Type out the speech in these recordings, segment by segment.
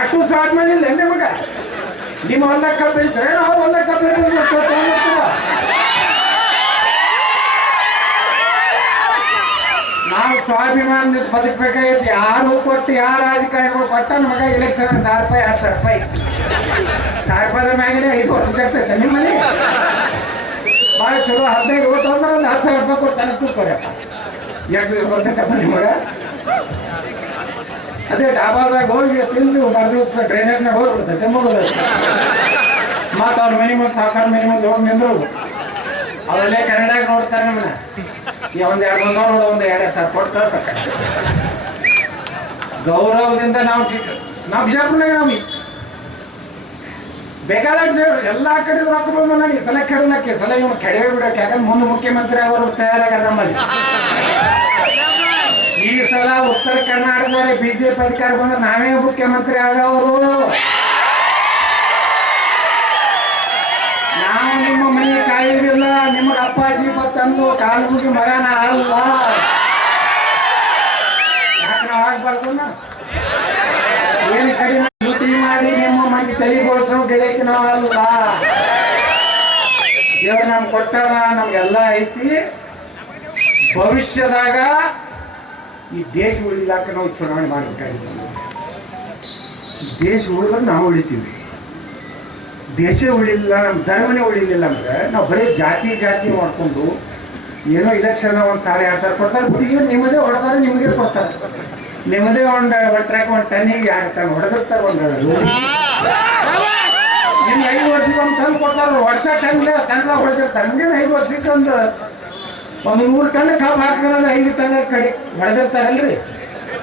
ಅಷ್ಟು ಸ್ವಾಭಿಮಾನ ಇಲ್ಲ ನಿಮಗ. ನಿಮ್ಮ ಹೊಲ್ದಾಗ ಕಬ್ಬು ನಾವು ಹೊಲ್ದಾಗ ಕಬ್ಬು ನಾವು ಸ್ವಾಭಿಮಾನದಿಂದ ಬದುಕಬೇಕಾಗಿತ್ತು. ಯಾರು ಕೊಟ್ಟು, ಯಾರು ರಾಜಕಾರಣಿಗಳು ಕೊಟ್ಟ ನಮಗ ಎಲೆಕ್ಷನ್ ಸಾವಿರ ರೂಪಾಯಿ ಎರಡು ಸಾವಿರ ರೂಪಾಯಿ. ಸಾವಿರ ರೂಪಾಯಿ ಮ್ಯಾಗಲೇ ಐದು ವರ್ಷ ಸಿಗ್ತೈತೆ ಮನೆ. ಭಾಳ ಚಲೋ, ಹದಿನೈದು ಓಟ್ ಅಂದ್ರೆ ಒಂದು ಹತ್ತು ಸಾವಿರ ರೂಪಾಯಿ ಕೊಡ್ತಾನೆ ತೂಕೊರಪ್ಪ ಎರಡು ಬರ್ತೈತಪ್ಪ ನಿಮಗೆ. ಅದೇ ಡಾಬಾದಾಗ ಹೋಗಿ ತಿಂದು ಮರು ದಿವಸ ಡ್ರೈನೇಜ್ನಾಗ ಹೋಗ್ಬಿಡ್ತೈತೆ ಮುಗಿದ ಮತ್ತು ಅವ್ರ ಮನೆ ಮುಂದೆ ಸಾಕಾರ ಮನೆ ಮುಂದೆ ಹೋಗಿ ನಿಂದ್ರು. ಅವರಲ್ಲೇ ಕನ್ನಡಾಗ ನೋಡ್ತಾರೆ ನಮ್ಮನ್ನ ಈ ಒಂದ್ ಎರಡು ಬಂದವ ನೋಡೋದು ಒಂದು ಎರಡು ಸಾವಿರ ಕೊಟ್ಟು ಕಳ್ಸಕ್ಕ ಗೌರವದಿಂದ ನಾವು ನಾವು ಬಿಜಾಪುರ್ನಾಗ ನಾವು ಬೇಕಾದಾಗ ಎಲ್ಲಾ ಕಡೆ ರೊಕ್ಕ ಬಂದು ನನಗೆ ಈ ಸಲ ಕೆಡಲಕ್ಕೆ ಸಲ ಇವ್ನು ಕೆಡವೆ ಬಿಡಕ್ಕೆ ಯಾಕಂದ್ರೆ ಮುಂದೆ ಮುಖ್ಯಮಂತ್ರಿ ಅವರು ತಯಾರಾಗ್ಯಾರ ನಮ್ಮಲ್ಲಿ. ಈ ಸಲ ಉತ್ತರ ಕರ್ನಾಟಕದಲ್ಲಿ ಬಿಜೆಪಿ ಅಧಿಕಾರ ಬಂದ್ರೆ ನಾವೇ ಮುಖ್ಯಮಂತ್ರಿ ಆಗವರು. ನಾವು ನಿಮ್ಮ ಮನೆ ಕಾಯುವುದಿಲ್ಲ ನಿಮಗೆ ಅಪ್ಪಾಜಿ ತಂದು ಕಾಲು ಮುಗಿ ಮಗನ ಅಲ್ಲ ಯಾಕೆ ನಾವು ಆಗ್ಬಾರ್ದು ಏನು ಕಡಿಮೆ ಡ್ಯೂಟಿ ಮಾಡಿ ನಿಮ್ಮ ಮನೆ ತಲೆಗೋಡ್ಸೋ ಗೆಳೆಯಕ್ಕೆ ನಾವು ಅಲ್ಲ ದೇವ್ರು ನಮ್ಗೆ ಕೊಟ್ಟಾರ ನಮ್ಗೆಲ್ಲ ಐತಿ. ಭವಿಷ್ಯದಾಗ ಈ ದೇಶ ಉಳಿಲಾಕ ನಾವು ಚುನಾವಣೆ ಮಾಡಬೇಕಾಗಿದೆ ದೇಶ ಉಳಿದ್ರೆ ನಾವು ಉಳಿತೀವಿ. ದೇಶ ಉಳಿಲಿಲ್ಲ ನಮ್ಮ ಧರ್ಮನೇ ಉಳಿಲಿಲ್ಲ ಅಂದ್ರೆ ನಾವು ಬರೀ ಜಾತಿ ಜಾತಿ ಮಾಡ್ಕೊಂಡು ಏನೋ ಇಲೆಕ್ಷನ್ ಒಂದು ಸಾವಿರ ಎರಡು ಸಾವಿರ ಕೊಡ್ತಾರೆ ಬಿಡಿ ನಿಮ್ಮದೇ ಹೊಡೆದಾರೆ, ನಿಮಗೆ ಕೊಡ್ತಾರೆ. ನಿಮ್ಮದೇ ಒಂದು ಟ್ರ್ಯಾಕ್ ಒಂದು ಟನ್ನಿಗೆ ಎರಡು ಟನ್ ಹೊಡೆದಿರ್ತಾರೆ ಒಂದು ನಿಮ್ಗೆ ಐದು ವರ್ಷಕ್ಕೆ ಒಂದು ಟನ್ ಕೊಡ್ತಾರೆ, ವರ್ಷ ಟನ್ ಟನ್ದಾಗ ಹೊಡೆದಿರ್ತಾರೆ. ನಿಮ್ಗೇನು ಐದು ವರ್ಷಕ್ಕೆ ಒಂದು ಒಂದು ನೂರು ಟನ್ ಕಬ್ಬು ಹಾಕ್ತಾರೆ ಐದು ಟನ್ ಕಡೆ ಹೊಡೆದಿರ್ತಾರಲ್ರಿ?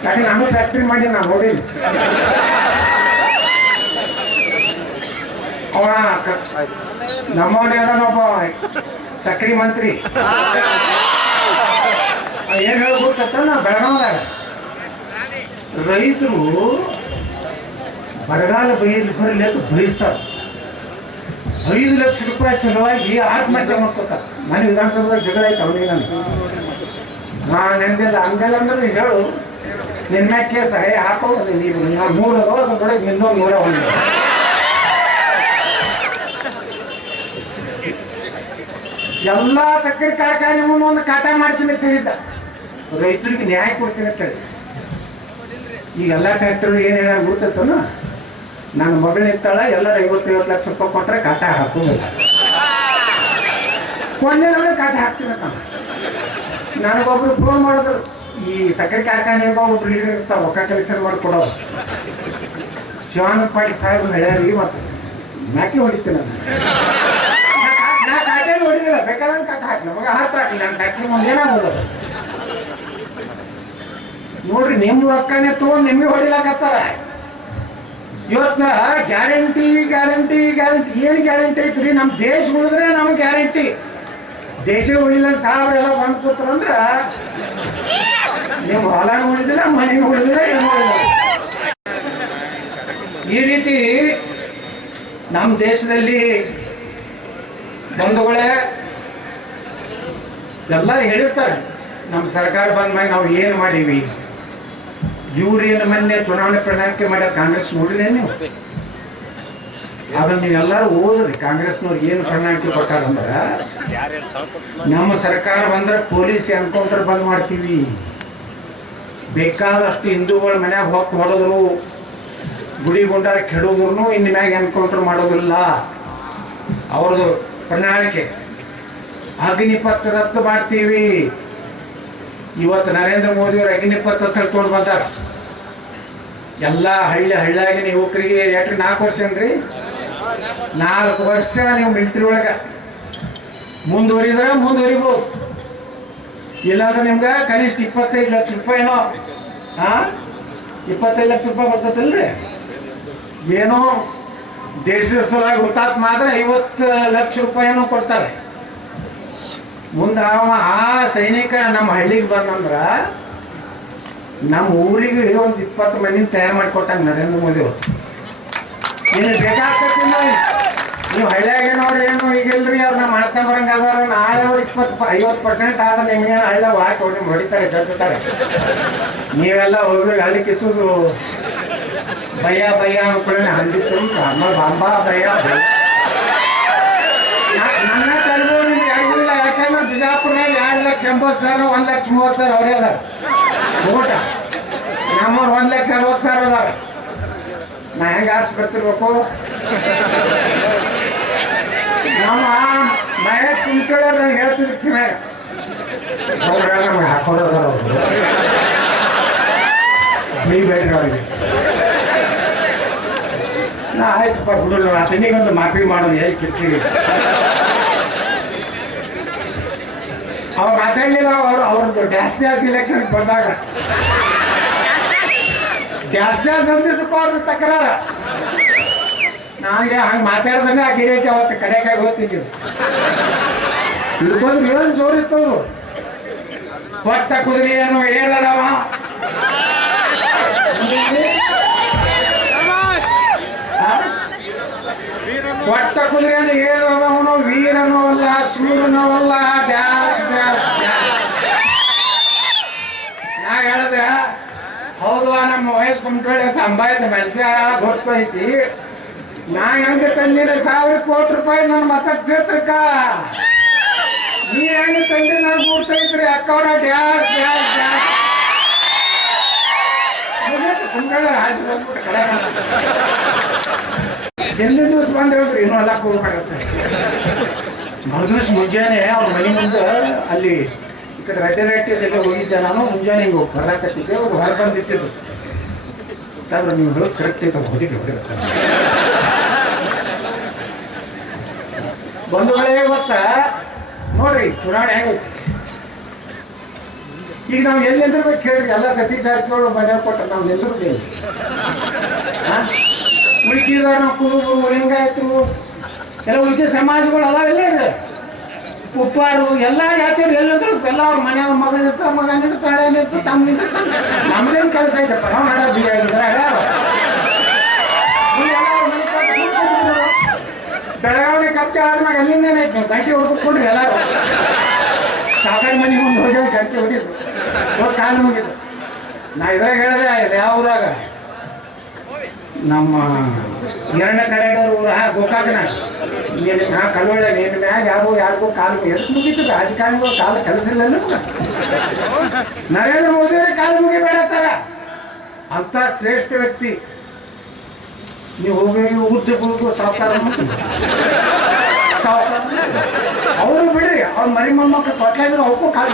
ಯಾಕೆ ನಾನು ಫ್ಯಾಕ್ಟ್ರಿ ಮಾಡಿ ನಾನು ನೋಡಿನಿ ಅವ ಕ- ನಮ್ಮವನೇ ಅದಾನೊಬ್ಬ ಸಕ್ರಿ ಮಂತ್ರಿ. ಅವ ಏನ್ ಹೇಳ್ಬಿಡ್ತ ನಾ ಬೆಳಗಾವದಾಗ. ರೈತರು ಬರಗಾಲ ಬೈಲಿ ಬರಲಿ ಅಂತ ಬಯಸ್ತಾರೆ. ಐದು ಲಕ್ಷ ರೂಪಾಯಿ ಸಲುವಾಗಿ ಆತ್ಮಹತ್ಯೆ ಮಾಡ್ಕೊತ ಮನೆ ವಿಧಾನಸಭೆದಾಗ ಜಗಳ ಆಯ್ತು ಅವನಿಗೆ ನಾನು. ನಾ ನೆನೆದಿಲ್ಲ ಹಂಗಲ್ಲ ಅಂದ್ರೆ ನೀನು ಹೇಳು. ನಿನ್ನ ಕೇಸ್ ಹೇ ಹಾಕೋ ನೀವು ಅದ್ರ ಕಡೆ ಇನ್ನೊಂದು ನೂರ ಒಂದು ಎಲ್ಲ ಸಕ್ಕರೆ ಕಾರ್ಖಾನೆ ಮುಂದೆ ಒಂದು ಕಾಟ ಮಾಡ್ತೀನಿ ಅಂತ ಹೇಳಿದ್ದ. ರೈತರಿಗೆ ನ್ಯಾಯ ಕೊಡ್ತೀನಿ ಅಂತ ಹೇಳಿ ಈಗ ಎಲ್ಲ ಫ್ಯಾಕ್ಟ್ರಿ ಏನು ಹೇಳ ನನ್ನ ಮಗಳು ಇರ್ತಾಳ, ಎಲ್ಲರೂ ಐವತ್ತೈವತ್ತು ಲಕ್ಷ ರೂಪಾಯಿ ಕೊಟ್ಟರೆ ಕಾಟ ಹಾಕೋದಿಲ್ಲ ಕೊನೆ ನಮಗೆ ಕಾಟ ಹಾಕ್ತೀನಿ ಅಂತ ನನಗೊಬ್ರು ಫೋನ್ ಮಾಡಿದ್ರು, ಈ ಸಕ್ಕರೆ ಕಾರ್ಖಾನೆ ಒಬ್ರು ಲೀಡರ್ ಇರ್ತಾವ ರೊಕ್ಕ ಕಲೆಕ್ಷನ್ ಮಾಡಿಕೊಡೋದು ಶಿವಾನ ಪಾಟೀಲ್ ಸಾಹೇಬ್ ಹೇಳ್ಯಾರಿ ಮತ್ತು ಮ್ಯಾಕೆ ಹೊಡಿತೀನಿ ನಾನು ಕಾಟೇನು ಹೊಡಿದಿಲ್ಲ ಬೇಕಾದ್ರೆ ಕಾಟ ಹಾಕಿ. ನಮಗೆ ಹತ್ತು ಹಾಕಿ ನನ್ನ ಫ್ಯಾಕ್ಟ್ರಿ ಮುಂದೆ ಏನಾಗೋದು ನೋಡ್ರಿ ನಿಮ್ಮ ರೊಕ್ಕನೇ ತೊಗೊಂಡು ನಿಮಗೆ ಹೊಡಿಲಾಕತ್ತಾರ. ಇವತ್ತ ಗ್ಯಾರಂಟಿ ಗ್ಯಾರಂಟಿ ಗ್ಯಾರಂಟಿ, ಏನು ಗ್ಯಾರಂಟಿ ಐತ್ರಿ? ನಮ್ಮ ದೇಶ ಉಳಿದ್ರೆ ನಮ್ಗೆ ಗ್ಯಾರಂಟಿ. ದೇಶ ಉಳಿಲ್ಲ ಸಾವಿರ ಎಲ್ಲ ಕುಂತ್ರು ಅಂದ್ರೆ ನೀವು ಹೊಲ ಉಳಿದಿಲ್ಲ ಮನೆ ಉಳಿದಿಲ್ಲ ಈ ರೀತಿ ನಮ್ಮ ದೇಶದಲ್ಲಿ ಬಂಧುಗಳೇ ಎಲ್ಲ ಹೇಳಿರ್ತಾರೆ. ನಮ್ಮ ಸರ್ಕಾರ ಬಂದ ಮೇಲೆ ನಾವು ಏನು ಮಾಡೀವಿ? ಇವ್ರು ಏನು ಮೊನ್ನೆ ಚುನಾವಣೆ ಪ್ರಣಾಳಿಕೆ ಮಾಡ್ಯಾರ, ಕಾಂಗ್ರೆಸ್ ನೋಡಿಲ್ಲ ನೀವು? ಅದನ್ನ ನೀವೆಲ್ಲರೂ ಓದ್ರಿ, ಕಾಂಗ್ರೆಸ್ನವ್ರು ಏನು ಪ್ರಣಾಳಿಕೆ ಕೊಟ್ಟಾರಂದ್ರ ನಮ್ಮ ಸರ್ಕಾರ ಬಂದ್ರೆ ಪೊಲೀಸ್ ಎನ್ಕೌಂಟರ್ ಬಂದ್ ಮಾಡ್ತೀವಿ. ಬೇಕಾದಷ್ಟು ಹಿಂದೂಗಳ ಮನ್ಯಾಗ ಹೋಗಿ ಹೊಡೆದ್ರು ಗುಡಿ ಗುಂಡಾರ ಕೆಡೋದ್ರು ಇನ್ನು ಮ್ಯಾಗ ಎನ್ಕೌಂಟರ್ ಮಾಡೋದಿಲ್ಲ. ಅವ್ರದ್ದು ಪ್ರಣಾಳಿಕೆ ಅಗ್ನಿಪತ್ ರದ್ದು ಮಾಡ್ತೀವಿ. ಇವತ್ತು ನರೇಂದ್ರ ಮೋದಿಯವರು ಅಗ್ನಿಪತ್ ರದ್ದು ತಳ್ಕೊಂಡು ಬಂದಾರ. ಎಲ್ಲ ಹಳ್ಳಿ ಹಳ್ಳಿಯಾಗಿನ ಯುವಕರಿಗೆ ಯಾಕ್ರಿ ನಾಲ್ಕು ವರ್ಷ ಏನ್ರಿ? ನಾಲ್ಕು ವರ್ಷ ನೀವು ಮಿಲ್ಟ್ರಿ ಒಳಗ. ಮುಂದುವರಿದ್ರೆ ಮುಂದುವರಿಬೋದು ಇಲ್ಲಾಂದ್ರೆ ನಿಮ್ಗೆ ಕನಿಷ್ಠ ಇಪ್ಪತ್ತೈದು ಲಕ್ಷ ರೂಪಾಯಿನೋ ಹಾ ಇಪ್ಪತ್ತೈದು ಲಕ್ಷ ರೂಪಾಯಿ ಬರ್ತದಲ್ರಿ? ಏನೋ ದೇಶದ ಸಲುವಾಗಿ ಹುತಾತ್ಮ ಆದ್ರೆ ಐವತ್ತು ಲಕ್ಷ ರೂಪಾಯಿನೂ ಕೊಡ್ತಾರೆ. ಮುಂದೆ ಆ ಸೈನಿಕ ನಮ್ಮ ಹಳ್ಳಿಗೆ ಬಂದಂದ್ರ ನಮ್ಮ ಊರಿಗೆ ಒಂದು ಇಪ್ಪತ್ತು ಮಂದಿ ತಯಾರು ಮಾಡಿಕೊಟ್ಟಾಗ ನರೇಂದ್ರ ಮೋದಿ ಅವರು. ಏನು ಬೇಕಾಗ್ತದೆ ನೀವು ಹಳ್ಳಿಯಾಗ ಏನವ್ರು ಏನು ಈಗಿಲ್ರಿ, ಅವ್ರು ನಮ್ಮ ಮಾಡ್ತಾ ಬರಂಗ ಅದಾರ. ನಾಳೆ ಅವ್ರು ಇಪ್ಪತ್ತು ಐವತ್ತು ಪರ್ಸೆಂಟ್ ಆದ್ರೆ ನಿಮ್ಗೆ ಹಳ್ಳ ವಾಚ್ ಹೊಡಿ ಹೊಡಿತಾರೆ ಜರ್ಸುತ್ತಾರೆ ನೀವೆಲ್ಲ ಹೋಗಿ ಹಳ್ಳಿ ಕಿಸುದು. ಭಯ ಭಯ ಅನ್ಕೊಳ್ಳಿ ಹಂದಿ ಅಮ್ಮ ಬಾಂಬ, ಭಯ ಭಯ. ನನ್ನ ನಿಮ್ಗೆ ಆಗಿಲ್ಲ ಯಾಕಂದ್ರೆ ಬಿಜಾಪುರದಲ್ಲಿ ಎರಡು ಲಕ್ಷ ಎಂಬತ್ತು ಸಾವಿರ, ಒಂದು ಲಕ್ಷ ಮೂವತ್ತು ಸಾವಿರ ಅವರೇ ಅದಾರ. ಊಟ. ನಮ್ಮವ್ರು ಒಂದ್ ಲಕ್ಷ ಅರವತ್ತು ಸಾವಿರ ಅದಾರ. ನಾ ಹೆಂಗೆ ಆರ್ಸಿ ಬರ್ತಿರ್ಬೇಕು? ನಮ್ಮ ಮಹೇಶ್ ಕುಂತೇಳಿ ನಂಗೆ ಹೇಳ್ತಿದ್ರು ಕಿಮ್ಯಾಗ ಅವ್ರೆಲ್ಲ ನಮ್ಗೆ ಹಾಕೊಡೋದಾರ ಅವರು. ಬೈಬೇಡ್ರಿ ಅವ್ರಿಗೆ. ನಾ ಆಯ್ತಪ್ಪ ಹುಡುಗ ತಿನ್ನಿಗೊಂದು ಮಾಫಿ ಮಾಡೋದು ಹೇಗೆ ಅವಾಗ ಮಾತಾಡಲಿಲ್ಲ ಅವರು ಅವ್ರದ್ದು ಡ್ಯಾಸ್ ಡ್ಯಾಸ್ ಇಲೆಕ್ಷನ್ ಬಂದಾಗ. ಡ್ಯಾಸ್ ಡ್ಯಾಸ್ ಅಂದಿದ್ದಕ್ಕೂ ಅವ್ರದ್ದು ತಕರಾರ. ನನಗೆ ಹಂಗೆ ಮಾತಾಡ್ದಂಗೆ ಆ ಗಿಡಕ್ಕೆ ಅವತ್ತು ಕಡೆಕಾಗಿ ಹೋಗ್ತಿದ್ದೀವಿ ಇಳ್ಕೊಂಡು ಏನು ಜೋರಿತ್ತು ಒಟ್ಟ ಕುದುರೆ ಏನು ಹೇಳಲ್ಲವ ಒಟ್ಟ ಕುದುರೆಯನ್ನು ಹೇಳದವನು ನಾ ಹೌದು ನಮ್ಮ ವಯಸ್ಸು ಕುಂಟ್ಕೊಳ್ಳಿ ಸಂಭಾಯ್ತ ಮನುಷ್ಯ ಗೊತ್ತೈತಿ. ನಾ ಹೆಂಗೆ ತಂದಿನ ಸಾವಿರ ಕೋಟಿ ರೂಪಾಯಿ ನನ್ನ ಮತ ಕ್ಷೇತ್ರಕ್ಕ ನೀ ಹೆಂಗೆ ತಂದಿ ನಾನು ಗುರ್ತೈತ್ರಿ? ಅಕ್ಕವ್ರ ಡ್ಯಾಸ್ ಡ್ಯಾಸ್ ಡ್ಯಾಸ್ ಎಲ್ಲಿ ದಿವಸ ಬಂದು ಹೇಳಿದ್ರು ಇನ್ನೂ ಎಲ್ಲ ಹೋಗ್ಬೇಕಾಗತ್ತೆ ಮರುದಿವ್ಸ ಮುಂಜಾನೆ ಅವ್ರ ಮನೆ ಮುಂದೆ ಅಲ್ಲಿ ಕಡೆ ರೈಟ್ ರಟ್ಟಿಯದೆಲ್ಲ ಹೋಗಿದ್ದೆ ನಾನು, ಮುಂಜಾನೆ ಹಿಂಗೆ ಬರಕತ್ತಿದ್ದೆ ಅವ್ರು ಹೊರ ಬಂದಿತ್ತಿದ್ರು ನೀವು ಹೇಳೋದು ಕರೆಕ್ಟ್ ಐತೆ ಹೋಗಿದ್ದೆ ಬಂಧುಗಳೇ ನೋಡ್ರಿ, ಚುನಾವಣೆ ಹೆಂಗ ಈಗ ನಾವು ಎಲ್ಲಿ ನಿಂದಿರ್ಬೇಕು ಕೇಳ್ರಿ, ಎಲ್ಲ ಸತಿ ಜಾರಕಿಹೊಳಿ ಮನೆ ಕೊಟ್ಟ ನಾವು ನಿಂದಿರ್ತೀವಿ ಉಳ್ಕಿದ ನಾವು ಕುರುಬರು ಹೆಂಗಾಯ್ತು ಎಲ್ಲ ಉಳಿಕೆ ಸಮಾಜಗಳು ಅಲ್ಲ ಇದೆ ಉಪ್ಪಾರು, ಎಲ್ಲ ಜಾತಿಯವ್ರು ಎಲ್ಲಿದ್ರು ಎಲ್ಲ ಅವ್ರ ಮನೆಯವ್ರ ಮಗನ ಇರ್ತಾರ ಮಗನ ಇರ್ತಾಳೆ ಇರ್ತಾರ ತಮ್ಮ ನಮ್ದೇನು ಕೆಲಸ ಐತಪ್ಪ ನಾವು ನಡ ಬಿ ಬೆಳಗಾವಿ ಕಚ್ಚಾ ಆದ್ಮ್ಯಾಗ ಅಲ್ಲಿಂದೇನೆ ಐತೆ ಗಂಟೆ ಕೊಡ್ರಿ ಎಲ್ಲಾರು. ಸಾಕಾಗಿ ಮನೆ ಮುಂದೆ ಹೋಗಿ ಗಂಟೆ ಹೊಡಿದ್ರು ಕಾಲು ಮುಗಿದ್ರು ನಾ ಇದ್ರಾಗ ಹೇಳಿದೆ, ಇದು ಯಾವ ಊರಾಗ? ನಮ್ಮ ಎರಡನೇ ಕಡೆ ಊರ ಗೋಕಾಕನ ನೀನು ನಾ ಕಲ್ಲೊಳ್ಳೆ ನೀನು ಮ್ಯಾಗ ಯಾರು ಯಾರಿಗೂ ಕಾಲು ಎಷ್ಟು ಮುಗೀತು? ರಾಜಕಾರಣಿಗಳು ಕಾಲು ಕೆಲಸಿಲ್ಲ ನರೇಂದ್ರ ಮೋದಿ ಅವ್ರಿಗೆ ಕಾಲು ಮುಗಿಬೇಡತ್ತಾರ ಅಂತ ಶ್ರೇಷ್ಠ ವ್ಯಕ್ತಿ. ನೀವು ಹೋಗಿ ಉದ್ಯೋಗ ಸಾವುಕಾರ ಸಾವುಕಾರ ಅವರು ಬಿಡ್ರಿ, ಅವ್ರ ಮರಿ ಮೊಮ್ಮಕ್ಕಳು ಕೊಟ್ಲಾಗಿದ್ರು ಅವಕ್ಕೂ ಕಾಲು